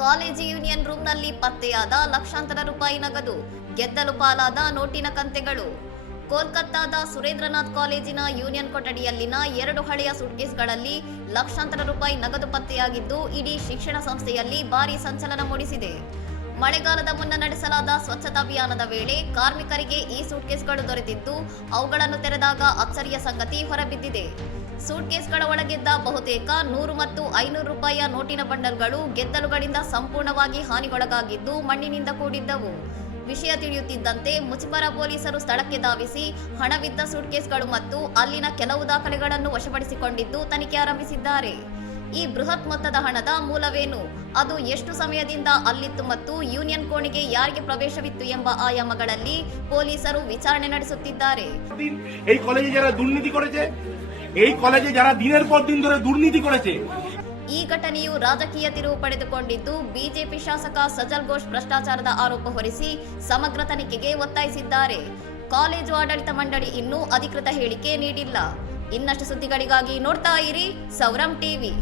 College union ರೂಮ್ನಲ್ಲಿ ಪತ್ತೆಯಾದ ಲಕ್ಷಾಂತರ ರೂಪಾಯಿ ನಗದು, ಗೆದ್ದಲು ಪಾಲಾದ ನೋಟಿನ ಕಂತೆಗಳು. ಕೋಲ್ಕತ್ತಾದ ಸುರೇಂದ್ರನಾಥ್ ಕಾಲೇಜಿನ ಯೂನಿಯನ್ ಕೊಠಡಿಯಲ್ಲಿನ 2 ಹಳೆಯ ಸೂಟ್ಕೇಸ್ಗಳಲ್ಲಿ ಲಕ್ಷಾಂತರ ರೂಪಾಯಿ ನಗದು ಪತ್ತೆಯಾಗಿದ್ದು ಇಡೀ ಶಿಕ್ಷಣ ಸಂಸ್ಥೆಯಲ್ಲಿ ಭಾರೀ ಸಂಚಲನ ಮೂಡಿಸಿದೆ. ಮಳೆಗಾಲದ ಮುನ್ನ ನಡೆಸಲಾದ ಸ್ವಚ್ಛತಾ ಅಭಿಯಾನದ ವೇಳೆ ಕಾರ್ಮಿಕರಿಗೆ ಈ ಸೂಟ್ಕೇಸ್ಗಳು ದೊರೆತಿದ್ದು ಅವುಗಳನ್ನು ತೆರೆದಾಗ ಅಚ್ಚರಿಯ ಸಂಗತಿ ಹೊರಬಿದ್ದಿದೆ. ಸೂಟ್ಕೇಸ್ಗಳ ಒಳಗಿದ್ದ ಬಹುತೇಕ 100 ಮತ್ತು 500 ರೂಪಾಯಿಯ ನೋಟಿನ ಬಂಡಲ್ಗಳು ಗೆದ್ದಲುಗಳಿಂದ ಸಂಪೂರ್ಣವಾಗಿ ಹಾನಿಗೊಳಗಾಗಿದ್ದು ಮಣ್ಣಿನಿಂದ ಕೂಡಿದ್ದವು. ವಿಷಯ ತಿಳಿಯುತ್ತಿದ್ದಂತೆ ಮುಚಿಪರ ಪೊಲೀಸರು ಸ್ಥಳಕ್ಕೆ ಧಾವಿಸಿ ಹಣವಿದ್ದ ಸೂಟ್ಕೇಸ್ಗಳು ಮತ್ತು ಅಲ್ಲಿನ ಕೆಲವು ದಾಖಲೆಗಳನ್ನು ವಶಪಡಿಸಿಕೊಂಡಿದ್ದು ತನಿಖೆ ಆರಂಭಿಸಿದ್ದಾರೆ. ಈ ಬೃಹತ್ ಮೊತ್ತದ ಹಣದ ಮೂಲವೇನು, ಅದು ಎಷ್ಟು ಸಮಯದಿಂದ ಅಲ್ಲಿತ್ತು ಮತ್ತು ಯೂನಿಯನ್ ಕೋಣೆಗೆ ಯಾರಿಗೆ ಪ್ರವೇಶವಿತ್ತು ಎಂಬ ಆಯಾಮಗಳಲ್ಲಿ ಪೊಲೀಸರು ವಿಚಾರಣೆ ನಡೆಸುತ್ತಿದ್ದಾರೆ. এই কলেজে যারা দুর্নীতি করেছে, এই কলেজে যারা দিনের পর দিন ধরে দুর্নীতি করেছে, ಈ ಘಟನೆಯು ರಾಜಕೀಯ ತಿರುವು ಪಡೆದುಕೊಂಡಿದ್ದು ಬಿಜೆಪಿ ಶಾಸಕ ಸಜಲ್ ಘೋಷ್ ಭ್ರಷ್ಟಾಚಾರದ ಆರೋಪ ಹೊರಿಸಿ ಸಮಗ್ರ ತನಿಖೆಗೆ ಒತ್ತಾಯಿಸಿದ್ದಾರೆ. ಕಾಲೇಜು ಆಡಳಿತ ಮಂಡಳಿ ಇನ್ನೂ ಅಧಿಕೃತ ಹೇಳಿಕೆ ನೀಡಿಲ್ಲ. ಇನ್ನಷ್ಟು ಸುದ್ದಿಗಳಿಗಾಗಿ ನೋಡ್ತಾ ಇರಿ ಸೌರಂ ಟಿವಿ.